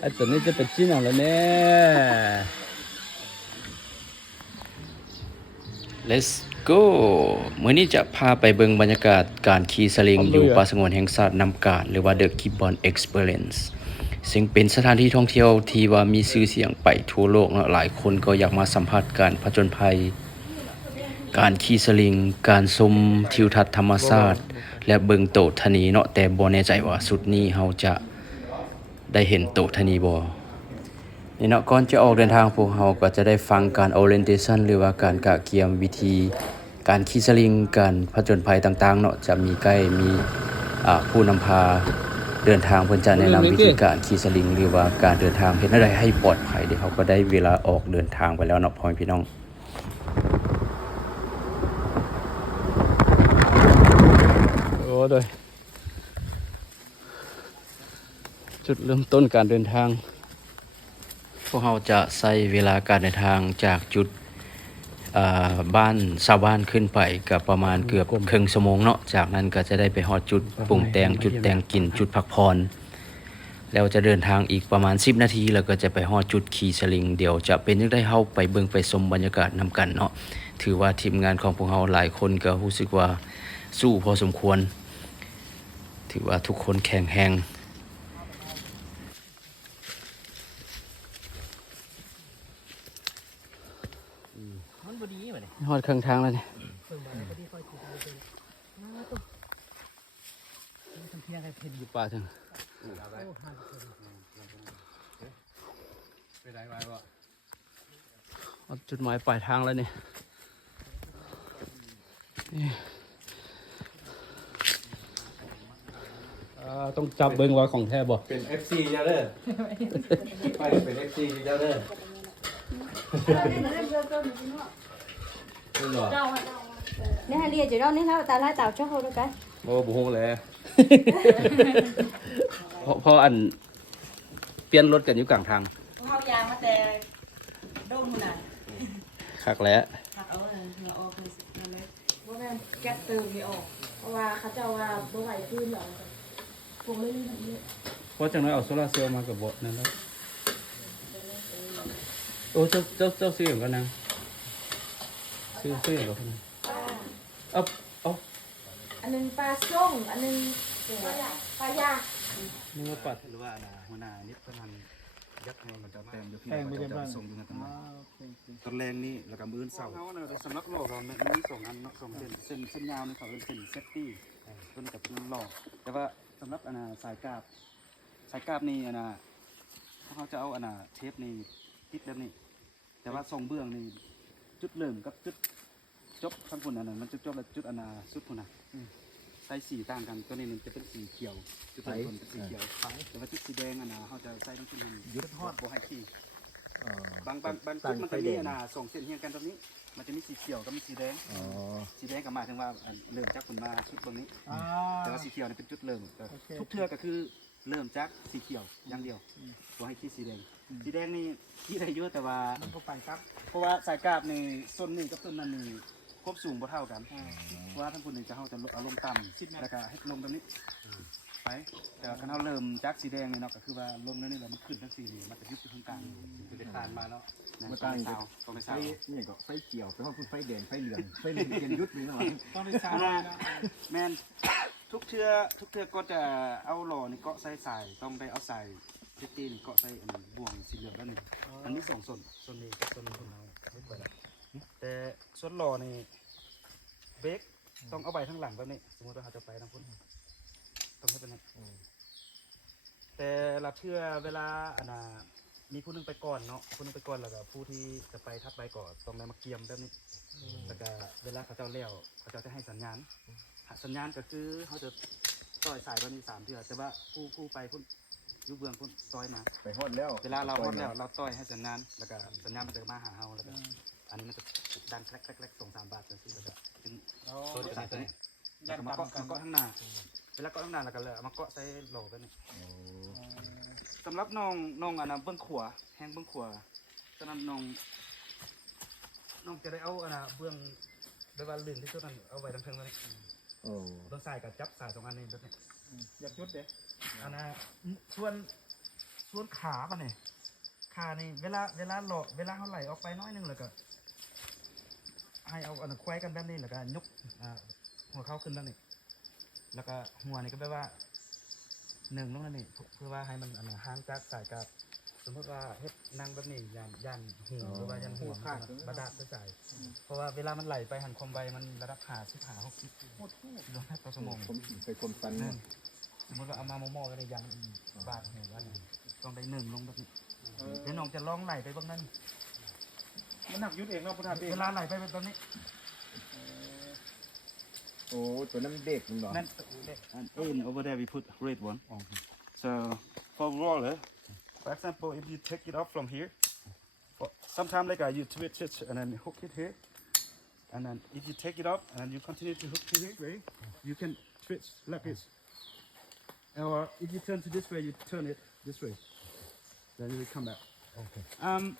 ไอ้ตัวนี้จะเป็นชิ้นอะไรเนี่ย Let's go มื้อนี้จะพาไปเบิ่งบรรยากาศการขี่สลิงอยู่ป่าสงวนแห่งชาติน้ำกาดหรือว่า The Gibbon Experience ซึ่งเป็นสถานที่ท่องเที่ยวที่ว่ามีชื่อเสียงไปทั่วโลกเนาะหลายคนก็อยากมาสัมผัสการผจญภัยการขี่สลิงการชมทิวทัศน์ธรรมชาติและเบิ่งโตทะนีเนาะแต่บ่แน่ใจว่าสุดนี้เฮาจะได้เห็นโตทะนีบ่นี่เนาะก่อนจะออกเดินทางพวกเราก็จะได้ฟังการ orientation หรือว่าการกะเกียมวิธีการขี่สลิงการผจญภัยต่างๆเนาะจะมีไกด์มีผู้นำพาเดินทางเพิ่นจะแนะนำวิธีการขี่สลิงหรือว่าการเดินทางเฮ็ดอะไรให้ปลอดภัยเดี๋ยวเขาก็ได้เวลาออกเดินทางไปแล้วเนาะพ่อแม่พี่น้องโอ้โดยจุดเริ่มต้นการเดินทางพวกเราจะใช้เวลาการเดินทางจากจุดบ้านชาวบ้านขึ้นไปกับประมาณเกือบครึ่งชั่วโมงเนาะจากนั้นก็จะได้ไปฮอดจุดปรุงแต่งจุดแต่งกินจุดพักผ่อนแล้วจะเดินทางอีกประมาณ10นาทีแล้วก็จะไปฮอดจุดขี่สลิงเดี๋ยวจะเป็นจังได้เฮาไปเบิ่งไปชมบรรยากาศนำกันเนาะถือว่าทีมงานของพวกเราหลายคนก็รู้สึกว่าสู้พอสมควรถือว่าทุกคนแข็งแรงฮอดครึ่งทางแล้วเนี่ยอยู่ป่าถึงจุดหมายปลายทางแล้วเนี่ยต้องจับเบิ้งว่าของแท้บ่เป็น FC เจ้าเด้อไปเป็น FC เจ้าเด้อnếu hai lia chỉ đâu nếu tao lấy tàu cho thôi đâu cái บ่ฮู้แหละพออันเปลี่ยนรถกันอยู่กลางทาง เขายางมาแต่ด้มน่ะ คักแล้ว หักเอาเหงาออกเลยนั่นเลย bố em cắt từ cái ổ và khá chào và bố phải phun rồi cùng lên เพราะจังน้อยเอาโซลาร์เซลล์มากับบ่นั่นแล้วโอ้เจ้าซื้อกันนะซื้อกันนะเอา anh nên pha sông anh nên pha da นึกว่าปัด หรือว่าหัวหน้านิดเพิ่นหันยัดให้มันจะเต็มอยู่พี่ก็จะส่งอยู่กันตรงนั้นตอนแรงนี่แล้วก็มื้อเช้าเฮาน่ะสำนักโลกเรามันมี2อันเนาะ2เส้นยาวนี่เขาเอิ้นเส้นเซฟตี้ตัวนี้ก็เป็นหลอกแต่ว่าสำหรับสายกราบนี่เขาจะเอาเทปนี่ติดแบบนี้แต่ว่าส่งเบื้องนี่จุดเริ่มกับจุดจบทั้งคนมันจุดจบและจุดสุดพุ่นน่ะใส่สีต่างกันตัวนี้มันจะเป็นสีเขียวจุดต้นเป็นสีเขียวแต่ว่าจุดสีแดงเขาจะใส่ทั้งคนยุดฮอดโบไฮคีบางจุดมันจะมีส่งเส้นเฮียงกันตรงนี้มันจะมีสีเขียวกับมีสีแดงสีแดงก็หมายถึงว่าเริ่มจากคนมาชุดตรงนี้แต่ว่าสีเขียวนี่เป็นจุดเริ่มทุกเทือกก็คือเริ่มจากสีเขียวอย่างเดียวโบไฮคีสีแดงนี่ที่ได้เยอะแต่ว่ามันก็ไปครับเพราะว่าสายกราบในส้นนี้กับส้นนั้นนี่ควบสูงบ่เท่ากันเพราะว่าทั้งคนหนึ่งจะเขาจะเอาลงต่ำแล้วก็ให้ลงตรงนี้ไปแต่คันเขาเริ่มจากสีแดงเนี่ยเนาะก็คือว่าลงนั่นนี่แหละมันขึ้นทั้งสีนี่มันจะยึดอยู่ตรงกลางจะได้ผ่านมาเนาะมาตั้งเสาต้องไปเสาเนี่ยก็ไฟเขียวเพราะว่าคุณไฟแดงไฟเหลืองไฟเหลืองเย็นยุดนี่เนาะต้องไปเสาแมนทุกเทือก็จะเอาหล่อนี่เกาะใส่สายต้องได้เอาสายเทปตี้นี่เกาะใส่บ่วงสีเหลืองแล้วนี่มันมี2ส่วนนี้กับส่วนนี้ของเราแต่ส่วนหล่อนี่เบรกต้องเอาใบทั้งหลังแบบนี้สมมติว่าเราจะไปทางพ้นต้องให้เป็นนี้แต่ละเชื่อเวลามีผู้นึงไปก่อนเนาะผู้นึงไปก่อนแล้วก็ผู้ที่จะไปทัดใบก่อนต้องได้มาเกียมแบบนี้แล้วก็เวลาเขาเจ้าเลี้ยวเขาเจ้าจะให้สัญญาณก็คือเขาจะต่อยสายแบบนี้3เทื่อแต่ว่าผู้ไปพุ่นยุบเบื้องพุ่นต่อยมาไปฮอดแล้วเวลาเราฮอดแล้วเราต่อยให้สัญญาณแล้วก็สัญญาณมันจะมาหาเราแล้วก็อันนี้มันจะดันแคลก2-3 บาทเลยสิแล้วก็ถึงโซนสายตัวนี้แล้วก็มาเกาะข้างหน้าเวลาเกาะข้างหน้าแล้วก็เลยมาเกาะใส่โหลกันนี่สำหรับน้องเบื้องขวาแห้งเบื้องขวาฉะนั้นน้องจะได้เอาเบื้องโดยว่าลื่นที่สุดนั้นเอาไว้ทางเทิงเลยเบื้องซ้ายกับจับสาย2อันนี้แบบนี้ อยากยุดเด้ อันน่ะส่วนขาป่ะเนี่ยขานี่เวลาเขาไหลออกไปน้อยนึงแล้วก็ให้เอาอันนั้นควายกันแบบนี้แล้วก็ยกหัวเขาขึ้นแบบนี้แล้วก็หัวนี่ก็แปลว่าหนึ่งลงนั่นนี่เพื่อว่าให้มันอันนั้นห่างจากสายกับสมมติว่าเฮ็ดนั่งแบบนี้ยันหูหรือว่ายันหัวมันบดาดไปใส่เพราะว่าเวลามันไหลไปหันความไวมันระดับ50-60กิโลเมตรต่อชั่วโมง ผมไปคนฟัน หนึ่งสมมติว่าเอามาโมๆกันในยังบาดหัวกันต้องได้หนึ่งลงแบบนี้เดี๋ยวน้องจะลองไหลไปบ้างนั้น มันหนักยุดเองเนาะพุทธาเอง เวลาไหลไปแบบนี้ โอ้ตัวนั้นเด็กมึงเหรอ นั่น And in over there we put red one. So for roller, for example, if you take it off from here, sometimes like you twitch it and then hook it here, and then if you take it off and you continue to hook to here, you can twitch like this. Or if you turn to this way, you turn it this way, then it will come back. Okay. And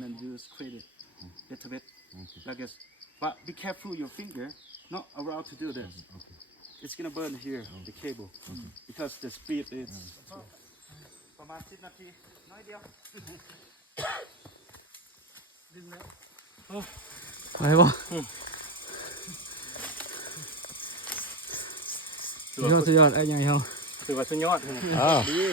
then you squeeze it little bit like this. But be careful your finger, not allowed to do this. It's gonna burn here, the cable, because the speed is. ประมาณ10 นาทีน้อยเดียวดึงแล้ว ไปบ่สุดยอดไอ้ยังเฮา ถือว่าสุดยอด อ้าว ดี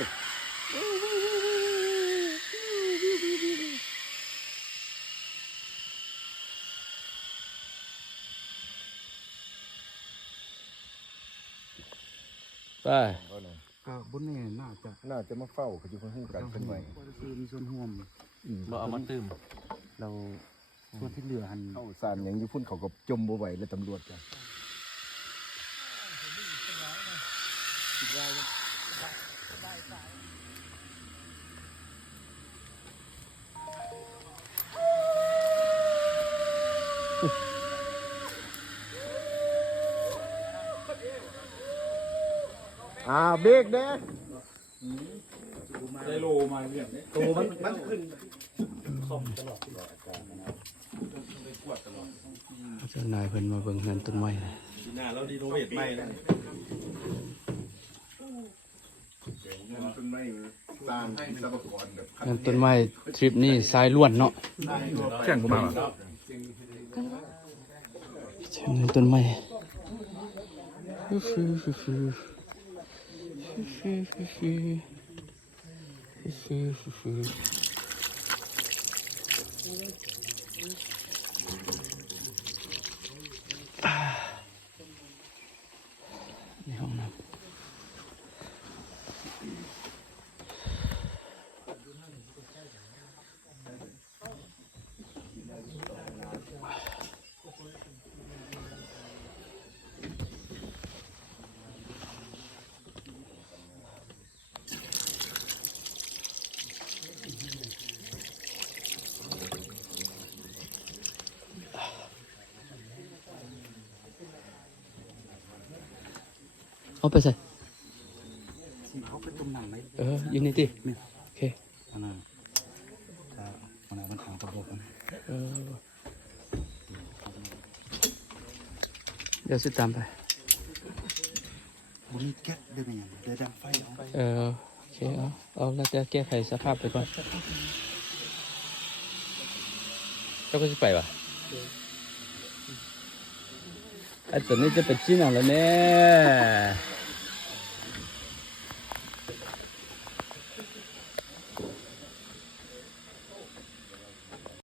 ไป ก็บนนี้น่าจะ มาเฝ้าเขาอยู่ข้างหูกันเป็นไง ก็คือมีส่วนห่วม บ่เอามาตื้ม เราส่วนที่เหลือหัน เข้าสารอย่างอยู่พุ่นเขาก็จมบ่ไหวแล้วตำรวจกัน เบรกเด้ได้โลมาเรื่องนี้ตัวมันขึ้น เจ้านายเพิ่นมาเบิ่งเฮือนต้นไม้ หน้าเราดีโนเวทใหม่แล้ว ต้นไม้สร้างทรัพยากรแบบ เฮือนต้นไม้ทริปนี้ทรายล้วนเนาะ แข่งมา เฮือนต้นไม้ในห้องน้ำเอาไปใส่ เขาไปตุ่มหนังไหม อยู่นี่ติโอเค อันนั้นอันนั้นมันทางตะบกนะ เดี๋ยวสิตามไป ผมมีแก๊สได้ไหมเนี่ยเดี๋ยวดังไฟเอา โอเคเอาแล้วจะแก้ไขสภาพไปก่อนเจ้าก็จะไปวะไอ้ตัวนี้จะเป็นที่ไหนแล้วเนี่ย